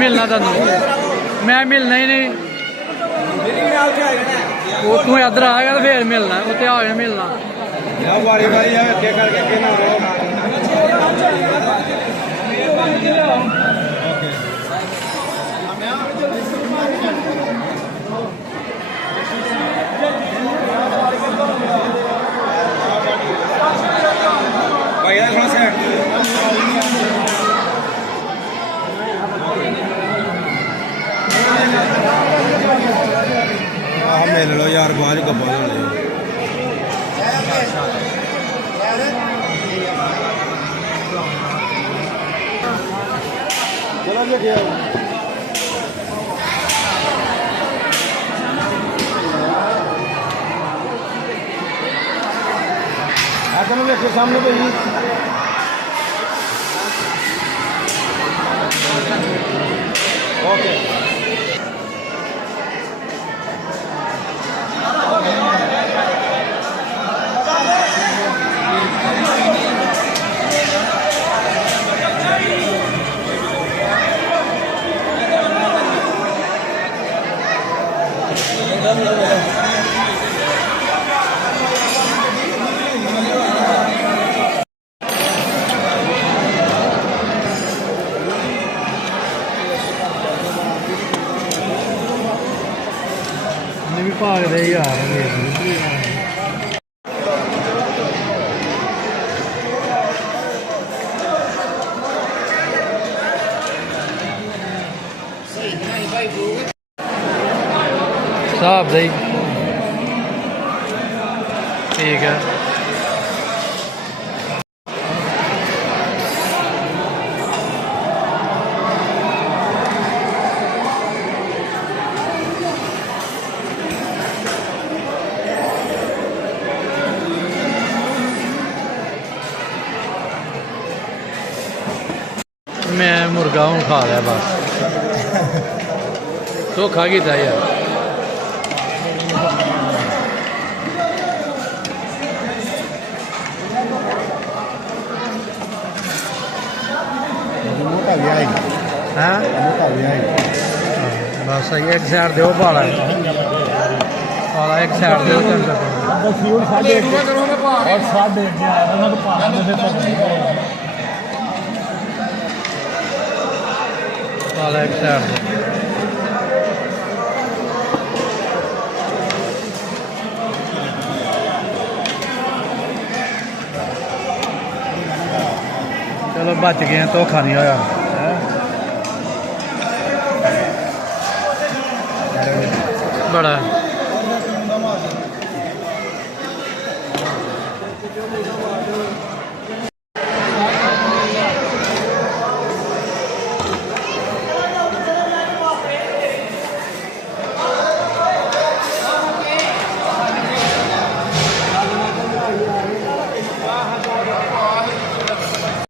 मिलना तेन मैं मिलना ही नहीं वो तू इधर आएगा तो फिर मिलना उत्ते आ गया मिलना बारी बारी अगे करके मिल लो यार बाद गप्पा चलो जी देखिए सामने पे ही ओके भी भाग दे यार साहब दे ठीक है मैं मुर्गा हूँ खा लिया बस तो खा गई था यार बस एक साइड दो पाला एक साइड दो पाला एक साइड चलो बच गए धोखा नहीं होया बड़ा